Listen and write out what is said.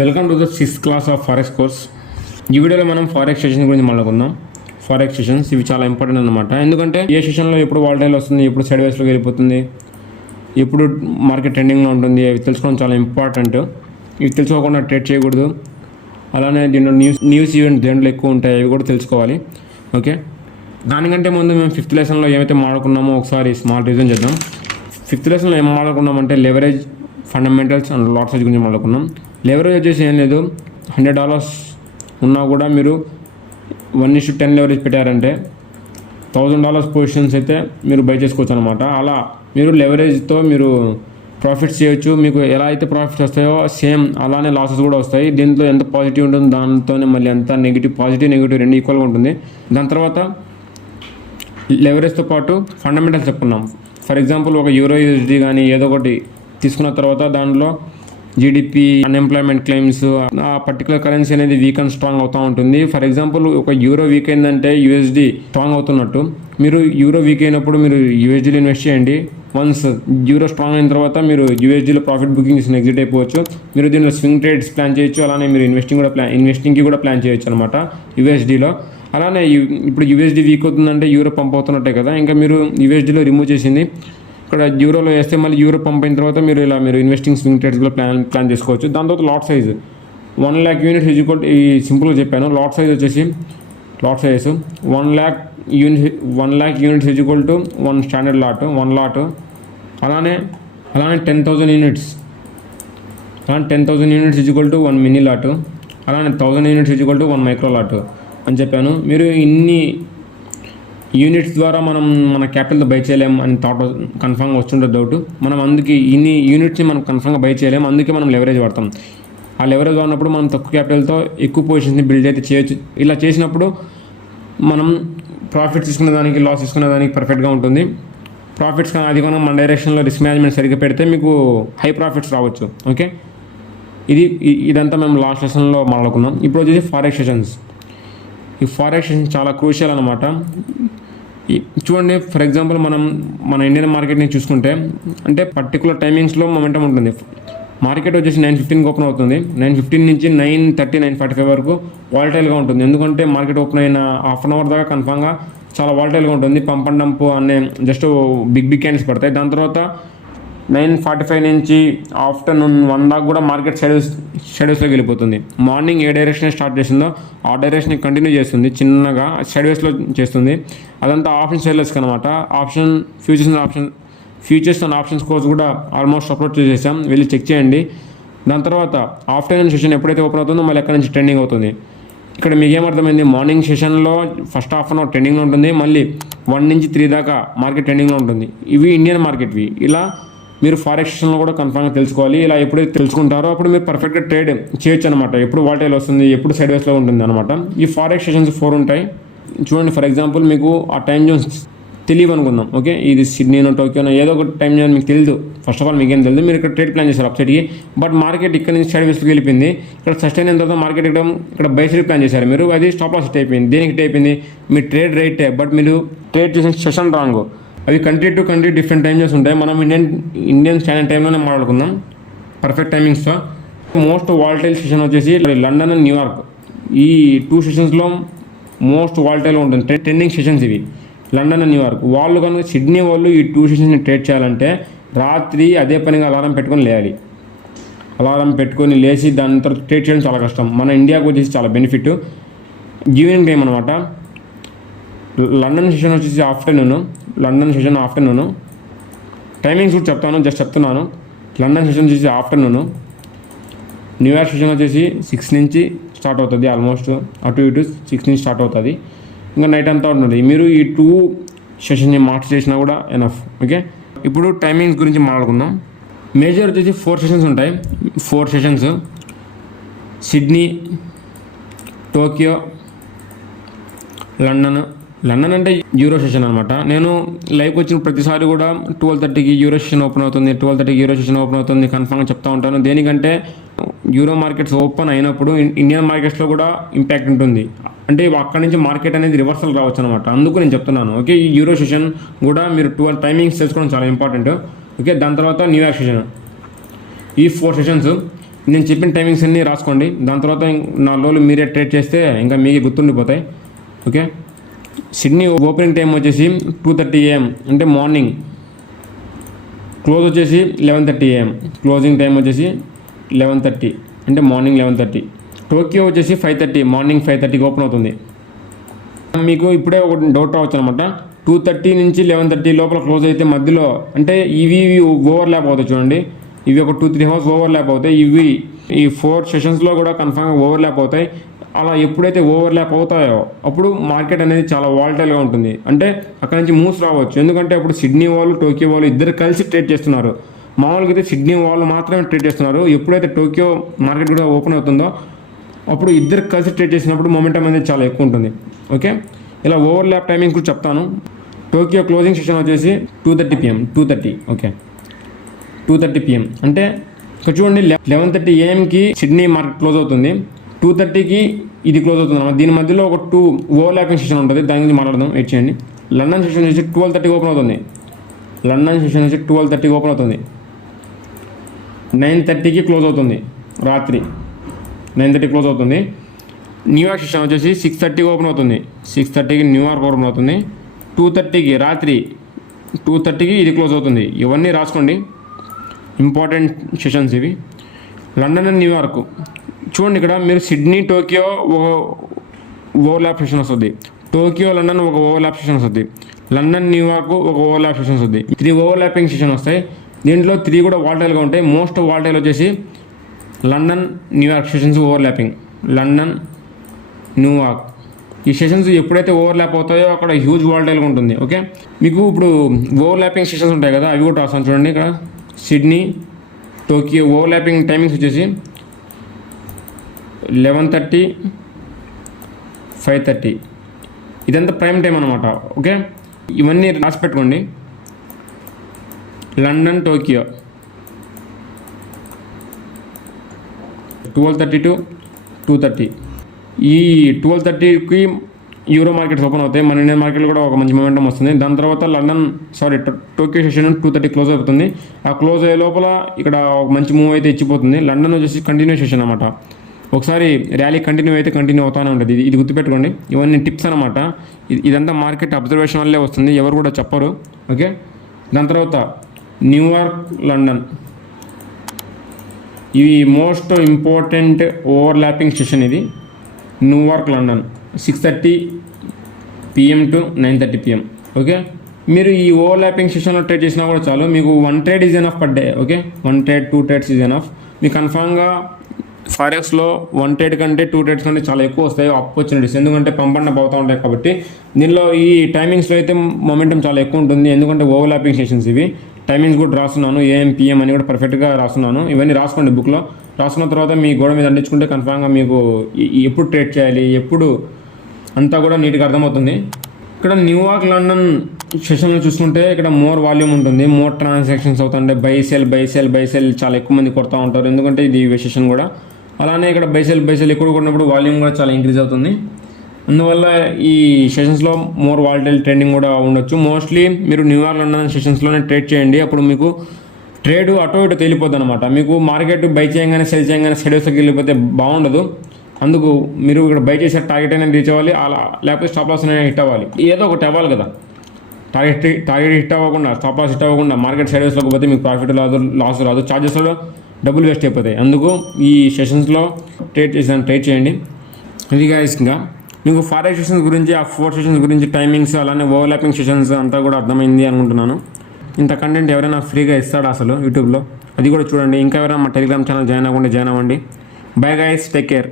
Welcome to the 6th class of forex course. ఈ వీడియోలో మనం ఫారెక్స్ సెషన్ గురించి మాట్లాడుకుందాం. ఫారెక్స్ సెషన్స్ ఇవి చాలా ఇంపార్టెంట్ అనమాట. ఎందుకంటే ఏ సెషన్లో ఎప్పుడు వాలటైల్ వస్తుంది, ఎప్పుడు సైడ్ వేస్లోకి వెళ్ళిపోతుంది, ఎప్పుడు మార్కెట్ ట్రెండింగ్లో ఉంటుంది, అవి తెలుసుకోవడం చాలా ఇంపార్టెంట్. ఇవి తెలుసుకోకుండా ట్రేడ్ చేయకూడదు. అలానే దీంట్లో న్యూస్ ఈవెంట్ దేంట్లో ఎక్కువ ఉంటాయి, అవి కూడా తెలుసుకోవాలి. ఓకే, దానికంటే ముందు మేము 5th లెసన్లో ఏమైతే మాట్లాడుకున్నామో ఒకసారి స్మాల్ రివిజన్ చేద్దాం. 5th లెసన్లో ఏం మాట్లాడుకున్నామంటే leverage, fundamentals and lot size గురించి మాట్లాడుకున్నాం. లెవరేజ్ వచ్చేసి ఏం లేదు, $100 ఉన్నా కూడా మీరు 1:10 లెవరేజ్ పెట్టారంటే $1,000 పొజిషన్స్ అయితే మీరు బై చేసుకోవచ్చు అనమాట. అలా మీరు లెవరేజ్తో మీరు ప్రాఫిట్స్ చేయొచ్చు. మీకు ఎలా అయితే ప్రాఫిట్స్ వస్తాయో సేమ్ అలానే లాసెస్ కూడా వస్తాయి. దీంట్లో ఎంత పాజిటివ్ ఉంటుంది దాంతోనే మళ్ళీ ఎంత నెగిటివ్, పాజిటివ్ నెగిటివ్ రెండు ఈక్వల్గా ఉంటుంది. దాని తర్వాత లెవరేజ్తో పాటు ఫండమెంటల్స్ చెప్పుకున్నాం. ఫర్ ఎగ్జాంపుల్ ఒక యూరో యూఎస్డి కానీ ఏదో ఒకటి తీసుకున్న తర్వాత దాంట్లో జీడిపి, అన్ఎంప్లాయ్మెంట్ క్లెయిమ్స్, ఆ పర్టికులర్ కరెన్సీ అనేది వీక్ అండ్ స్ట్రాంగ్ అవుతూ ఉంటుంది. ఫర్ ఎగ్జాంపుల్ ఒక యూరో వీక్ అయిందంటే యూఎస్డి స్ట్రాంగ్ అవుతున్నట్టు. మీరు యూరో వీక్ అయినప్పుడు మీరు యూఎస్డీలో ఇన్వెస్ట్ చేయండి. వన్స్ యూరో స్ట్రాంగ్ అయిన తర్వాత మీరు యూఎస్డీలో ప్రాఫిట్ బుకింగ్స్ ఎగ్జిట్ అయిపోవచ్చు. మీరు దీనిలో స్వింగ్ ట్రేడ్స్ ప్లాన్ చేయొచ్చు. అలానే మీరు ఇన్వెస్టింగ్కి కూడా ప్లాన్ చేయొచ్చు అనమాట యూఎస్డీలో. అలానే ఇప్పుడు యూఎస్డీ వీక్ అవుతుందంటే యూరో పంప్ అవుతున్నట్టే కదా, ఇంకా మీరు యూఎస్డీలో రిమూవ్ చేసింది ఇక్కడ యూరోలో వేస్తే మళ్ళీ యూరో పంప్ అయిన తర్వాత మీరు ఇన్వెస్టింగ్ స్వింగ్ ట్రేడ్స్లో ప్లాన్ చేసుకోవచ్చు. దాని తర్వాత lot size 1 lakh units equal, ఈ సింపుల్గా చెప్పాను. లాట్ సైజ్ వచ్చేసి 1 lakh units equal to 1 standard lot, 1 lot. అలానే 10,000 units, 10,000 units equal to 1 mini lot. అలానే 1,000 units equal to 1 micro lot అని చెప్పాను. మీరు ఇన్ని యూనిట్స్ ద్వారా మన క్యాపిటల్తో బై చేయలేము అని థాట్ కన్ఫర్మ్గా వస్తుంటుంది డౌట్. మనం అందుకే ఇన్ని యూనిట్స్ని మనం కన్ఫర్మ్గా బై చేయలేము, అందుకే మనం లెవరేజ్ వాడతాం. ఆ లెవరేజ్ వాడినప్పుడు మనం తక్కువ క్యాపిటల్తో ఎక్కువ పొజిషన్స్ని బిల్డ్ అయితే చేయొచ్చు. ఇలా చేసినప్పుడు మనం ప్రాఫిట్స్ తీసుకునే దానికి, లాస్ తీసుకునే దానికి పర్ఫెక్ట్గా ఉంటుంది. ప్రాఫిట్స్ కానీ అది కానీ మన డైరెక్షన్లో రిస్క్ మేనేజ్మెంట్ సరిగ్గా పెడితే మీకు హై ప్రాఫిట్స్ రావచ్చు. ఓకే, ఇదంతా మేము లాస్ట్ లెసన్లో మాట్లాడుకున్నాం. ఇప్పుడు వచ్చేసి ఫారెక్స్ సెషన్స్. ఈ ఫారెక్స్ సెషన్ చాలా క్రూషియల్ అనమాట. చూడండి, ఫర్ ఎగ్జాంపుల్ మన ఇండియన్ మార్కెట్ని చూసుకుంటే అంటే పర్టికులర్ టైమింగ్స్లో మొమెంటం ఉంటుంది. మార్కెట్ వచ్చేసి 9:15కి ఓపెన్ అవుతుంది. 9:15 నుంచి 9:30, 9:45 వరకు వాలటైల్గా ఉంటుంది. ఎందుకంటే మార్కెట్ ఓపెన్ అయిన హాఫ్ అన్ అవర్ దాకా కన్ఫామ్గా చాలా వాలటైల్గా ఉంటుంది. పంప్ అండ్ డంప్ అనే జస్ట్ బిగ్ క్యాండిల్స్ పడతాయి. దాని తర్వాత 9:45 నుంచి ఆఫ్టర్నూన్ 1 దాకా కూడా మార్కెట్ సైడ్వేస్లోకి వెళ్ళిపోతుంది. మార్నింగ్ ఏ డైరెక్షన్ స్టార్ట్ చేసిందో ఆ డైరెక్షన్ కంటిన్యూ చేస్తుంది, చిన్నగా సైడ్వేస్లో చేస్తుంది. అదంతా ఆప్షన్ సెల్లర్స్కి అనమాట. ఫ్యూచర్స్ అండ్ ఆప్షన్స్ కోర్స్ కూడా ఆల్మోస్ట్ అప్లోడ్ చేసేసాం, వెళ్ళి చెక్ చేయండి. దాని తర్వాత ఆఫ్టర్నూన్ సెషన్ ఎప్పుడైతే ఓపెన్ అవుతుందో మళ్ళీ ఎక్కడి నుంచి ట్రెండింగ్ అవుతుంది. ఇక్కడ మీకు ఏమర్థమైంది, మార్నింగ్ సెషన్లో ఫస్ట్ హాఫ్ అన్ అవర్ ట్రెండింగ్లో ఉంటుంది, మళ్ళీ 1 నుంచి 3 దాకా మార్కెట్ ట్రెండింగ్లో ఉంటుంది. ఇవి ఇండియన్ మార్కెట్వి. ఇలా మీరు ఫారెక్స్ సెషన్లో కూడా కన్ఫర్మ్గా తెలుసుకోవాలి. ఇలా ఎప్పుడైతే తెలుసుకుంటారో అప్పుడు మీరు పర్ఫెక్ట్గా ట్రేడ్ చేయొచ్చు అనమాట. ఎప్పుడు వాలటైల్ వస్తుంది, ఎప్పుడు సైడ్ వేస్లో ఉంటుంది అనమాట. ఈ ఫారెక్స్ సెషన్స్ 4 ఉంటాయి. చూడండి, ఫర్ ఎగ్జాంపుల్ మీకు ఆ టైం జోన్స్ తెలియదు అనుకుందాం. ఓకే, ఇది సిడ్నీనో, టోక్యోనో ఏదో ఒక టైం జోన్ మీకు తెలియదు. ఫస్ట్ ఆఫ్ ఆల్ మీకు ఏం తెలియదు, మీరు ఇక్కడ ట్రేడ్ ప్లాన్ చేశారు అప్సైడ్కి. బట్ మార్కెట్ ఇక్కడ నుంచి సైడ్ వేస్లోకి వెళ్ళిపోయింది. ఇక్కడ సస్టైన్ అయిన తర్వాత మార్కెట్ ఇక్కడ బై సైడ్ ప్లాన్ చేశారు మీరు, అది స్టాప్ లాస్ హిట్ అయిపోయింది. దేనికి హిట్ అయిపోయింది, మీ ట్రేడ్ రైటే బట్ మీరు ట్రేడ్ చేసిన సెషన్ రాంగ్. అవి country to country different time Jones ఉంటాయి. మనం ఇండియన్ స్టాండర్డ్ టైంలోనే మాట్లాడుకుందాం పర్ఫెక్ట్ టైమింగ్స్తో. మోస్ట్ వాలటైల్ సెషన్ వచ్చేసి లండన్ అండ్ న్యూయార్క్. ఈ 2 సెషన్స్లో మోస్ట్ వాలటైల్ ఉంటుంది. ట్రెండింగ్ సెషన్స్ ఇవి, లండన్ అండ్ న్యూయార్క్. వాళ్ళు కనుక సిడ్నీ వాళ్ళు ఈ 2 సెషన్స్ని ట్రేడ్ చేయాలంటే రాత్రి అదే పనిగా అలారం పెట్టుకొని లేయాలి. అలారం పెట్టుకొని లేచి దాని తర్వాత ట్రేడ్ చేయడం చాలా కష్టం. మన ఇండియాకు వచ్చేసి చాలా బెనిఫిట్. ఈవినింగ్ టైం అనమాట. లండన్ సెషన్ వచ్చేసి ఆఫ్టర్నూన్. టైమింగ్స్ కూడా చెప్తున్నాను. లండన్ సెషన్ వచ్చేసి ఆఫ్టర్నూన్. న్యూయార్క్ సెషన్ వచ్చేసి 6 నుంచి స్టార్ట్ అవుతుంది. ఆల్మోస్ట్ అటు ఇటు 6 నుంచి స్టార్ట్ అవుతుంది. ఇంకా నైట్ అంతా ఉంటుంది. మీరు ఈ 2 సెషన్ని మార్క్స్ చేసినా కూడా ఎనఫ్. ఓకే, ఇప్పుడు టైమింగ్స్ గురించి మాట్లాడుకుందాం. మేజర్ వచ్చేసి 4 సెషన్స్ ఉంటాయి. 4 సెషన్స్ సిడ్నీ, టోక్యో, లండన్ అంటే యూరో సెషన్ అనమాట. నేను లైవ్కి వచ్చిన ప్రతిసారి కూడా 12:30కి యూరో సెషన్ ఓపెన్ అవుతుంది కన్ఫర్మ్గా చెప్తా ఉంటాను. దేనికంటే యూరో మార్కెట్స్ ఓపెన్ అయినప్పుడు ఇండియన్ మార్కెట్స్లో కూడా ఇంపాక్ట్ ఉంటుంది. అంటే అక్కడి నుంచి మార్కెట్ అనేది రివర్సల్ రావచ్చు అనమాట. అందుకు నేను చెప్తున్నాను. ఓకే, ఈ యూరో సెషన్ కూడా మీరు 12 టైమింగ్స్ తెలుసుకోవడం చాలా ఇంపార్టెంట్. ఓకే, దాని తర్వాత న్యూయార్క్ సెషన్. ఈ 4 సెషన్స్ నేను చెప్పిన టైమింగ్స్ అన్నీ రాసుకోండి. దాని తర్వాత 4 రోజులు మీరే ట్రేడ్ చేస్తే ఇంకా మీకే గుర్తుండిపోతాయి. ఓకే, సిడ్నీ ఓపెనింగ్ టైం వచ్చేసి 2:30 AM అంటే మార్నింగ్, క్లోజ్ వచ్చేసి 11:30 AM, క్లోజింగ్ టైం వచ్చేసి 11:30 అంటే మార్నింగ్ 11:30. టోక్యో వచ్చేసి 5:30 మార్నింగ్ 5:30కి ఓపెన్ అవుతుంది. మీకు ఇప్పుడే ఒక డౌట్ రావచ్చు అనమాట, 2:30 నుంచి 11:30 లోపల క్లోజ్ అయితే మధ్యలో అంటే ఇవి ఓవర్ ల్యాప్ అవుతాయి చూడండి, ఇవి ఒక 2-3 అవర్స్ ఓవర్ ల్యాప్ అవుతాయి. ఇవి ఈ 4 సెషన్స్లో కూడా కన్ఫామ్గా ఓవర్ ల్యాప్ అవుతాయి. అలా ఎప్పుడైతే ఓవర్ ల్యాప్ అవుతాయో అప్పుడు మార్కెట్ అనేది చాలా వాలటైల్గా ఉంటుంది. అంటే అక్కడ నుంచి మూవ్స్ రావచ్చు, ఎందుకంటే అప్పుడు సిడ్నీ వాళ్ళు టోక్యో వాళ్ళు ఇద్దరు కలిసి ట్రేడ్ చేస్తున్నారు. మామూలుగా అయితే సిడ్నీ వాళ్ళు మాత్రమే ట్రేడ్ చేస్తున్నారు. ఎప్పుడైతే టోక్యో మార్కెట్ కూడా ఓపెన్ అవుతుందో అప్పుడు ఇద్దరు కలిసి ట్రేడ్ చేసినప్పుడు మొమెంటం అనేది చాలా ఎక్కువ ఉంటుంది. ఓకే, ఇలా ఓవర్ ల్యాప్ టైమింగ్ కూడా చెప్తాను. టోక్యో క్లోజింగ్ సెషన్ వచ్చేసి 2:30 PM. 2:30 ఓకే, 2:30 PM అంటే ఇక్కడ చూడండి 11:30 AMకి సిడ్నీ మార్కెట్ క్లోజ్ అవుతుంది, 2:30కి ఇది క్లోజ్ అవుతుంది అన్నమాట. దీని మధ్యలో ఒక 2 ఓవర్ ల్యాపింగ్ సెషన్ ఉంటుంది, దాని గురించి మాట్లాడదాం, వెయిట్ చేయండి. లండన్ సెషన్ వచ్చి 12:30 ఓపెన్ అవుతుంది. లండన్ సెషన్ వచ్చి 12:30 ఓపెన్ అవుతుంది, 9:30కి క్లోజ్ అవుతుంది, రాత్రి 9:30 క్లోజ్ అవుతుంది. న్యూయార్క్ సెషన్ వచ్చేసి 6:30 ఓపెన్ అవుతుంది, 6:30కి న్యూయార్క్ ఓపెన్ అవుతుంది, 2:30కి రాత్రి 2:30కి ఇది క్లోజ్ అవుతుంది. ఇవన్నీ రాసుకోండి, ఇంపార్టెంట్ సెషన్స్ ఇవి. లండన్ అండ్ న్యూయార్క్ చూడండి, ఇక్కడ మీరు సిడ్నీ టోక్యో ఒక ఓవర్లాప్ సెషన్ వస్తుంది, టోక్యో లండన్ ఒక ఓవర్లాప్ సెషన్ వస్తుంది, లండన్ న్యూయార్క్ ఒక ఓవర్లాప్ సెషన్ వస్తుంది. 3 ఓవర్లాపింగ్ సెషన్ వస్తాయి. దీంట్లో 3 కూడా వాల్టైల్గా ఉంటాయి. మోస్ట్ వాల్టైల్ వచ్చేసి London New York sessions overlapping, London New York ఈ సెషన్స్ ఎప్పుడైతే ఓవర్లాప్ అవుతాయో అక్కడ హ్యూజ్ వాల్టైల్గా ఉంటుంది. ఓకే, మీకు ఇప్పుడు ఓవర్లాపింగ్ సెషన్స్ ఉంటాయి కదా, అవి కూడా రాస్తాను చూడండి. ఇక్కడ సిడ్నీ టోక్యో ఓవర్లాపింగ్ టైమింగ్స్ వచ్చేసి 11:30, 5:30 ఇదంతా ప్రైమ్ టైం అనమాట. ఓకే, ఇవన్నీ రాసి పెట్టుకోండి. London Tokyo 12:30 to 2:30. ఈ 12:30కి యూరో మార్కెట్స్ ఓపెన్ అవుతాయి, మన ఇండియన్ మార్కెట్లో కూడా ఒక మంచి మొమెంటం వస్తుంది. దాని తర్వాత టోక్యో సెషన్ 2:30 క్లోజ్ అవుతుంది. ఆ క్లోజ్ అయ్యే లోపల ఇక్కడ ఒక మంచి మూవ్ అయితే ఇచ్చిపోతుంది. లండన్ వచ్చేసి కంటిన్యూ సెషన్ అనమాట, ఒకసారి ర్యాలీ కంటిన్యూ అయితే కంటిన్యూ అవుతానే ఉంటుంది. ఇది గుర్తుపెట్టుకోండి, ఇవన్నీ టిప్స్ అనమాట. ఇదంతా మార్కెట్ అబ్జర్వేషన్ వల్లే వస్తుంది, ఎవరు కూడా చెప్పరు. ఓకే, దాని తర్వాత న్యూయార్క్ లండన్ ఇవి మోస్ట్ ఇంపార్టెంట్ ఓవర్లాపింగ్ సెషన్. ఇది New York London 6:30 PM to 9:30 PM. Okay, మీరు ఈ ఓవర్లాపింగ్ సెషన్లో ట్రేడ్ చేసినా కూడా చాలు, మీకు 1 trade is enough per day. Okay, 1 trade 2 trades is enough. మీకు కన్ఫామ్గా ఫారెక్స్లో 1 trade కంటే 2 trades కంటే చాలా ఎక్కువ వస్తాయి ఆపర్చునిటీస్, ఎందుకంటే పంపండి పోతూ ఉంటాయి కాబట్టి. దీనిలో ఈ టైమింగ్స్లో అయితే మొమెంటం చాలా ఎక్కువ ఉంటుంది, ఎందుకంటే ఓవర్లాపింగ్ సెషన్స్ ఇవి. టైమింగ్స్ కూడా రాస్తున్నాను, AM PM అని కూడా పర్ఫెక్ట్గా రాస్తున్నాను. ఇవన్నీ రాసుకోండి బుక్లో. రాసుకున్న తర్వాత మీ గోడ మీద అంటించుకుంటే కన్ఫామ్గా మీకు ఎప్పుడు ట్రేడ్ చేయాలి ఎప్పుడు అంతా కూడా నీట్గా అర్థమవుతుంది. ఇక్కడ న్యూయార్క్ లండన్ సెషన్లో చూసుకుంటే ఇక్కడ మోర్ వాల్యూమ్ ఉంటుంది, మోర్ ట్రాన్సాక్షన్స్ అవుతుంటాయి. బై సెల్ చాలా ఎక్కువ మంది కొడతా ఉంటారు, ఎందుకంటే ఇది సెషన్ కూడా. అలానే ఇక్కడ బై సెల్ ఎక్కువ కొన్నప్పుడు వాల్యూమ్ కూడా చాలా ఇంక్రీజ్ అవుతుంది. అందువల్ల ఈ సెషన్స్లో మోర్ వాల్టైల్ ట్రేడింగ్ కూడా ఉండొచ్చు. మోస్ట్లీ మీరు న్యూయార్క్ లండన్ సెషన్స్లోనే ట్రేడ్ చేయండి, అప్పుడు మీకు ట్రేడ్ అటో ఇటు తేలిపోద్ది అనమాట. మీకు మార్కెట్ బై చేయగానే సెల్ చేయగానే సైడ్స్కి వెళ్ళిపోతే బాగుండదు. అందుకు మీరు ఇక్కడ బై చేసే టార్గెట్ అనేది రీచ్ అవ్వాలి, అలా లేకపోతే స్టాప్ లాస్ అనేది హిట్ అవ్వాలి, ఏదో ఒకటి అవ్వాలి కదా. టార్గెట్ హిట్ అవ్వకుండా స్టాప్ లాస్ హిట్ అవ్వకుండా మార్కెట్ సైడ్స్లోకి పోతే మీకు ప్రాఫిట్ రాదు, లాస్ రాదు, ఛార్జెస్లో డబ్బులు వేస్ట్ అయిపోతాయి. అందుకు ఈ సెషన్స్లో ట్రేడ్ చేయండి. ఇది గైస్, ఇంకా మీకు ఫారెక్స్ సెషన్స్ గురించి, ఆ 4 సెషన్స్ గురించి టైమింగ్స్, అలానే ఓవర్లాపింగ్ సెషన్స్ అంతా కూడా అర్థమైంది అనుకుంటున్నాను. ఇంత కంటెంట్ ఎవరైనా ఫ్రీగా ఇస్తాడా అసలు యూట్యూబ్లో? అది కూడా చూడండి. ఇంకా ఎవరైనా మా టెలిగ్రామ్ ఛానల్ జాయిన్ అవ్వండి. Bye guys, take care.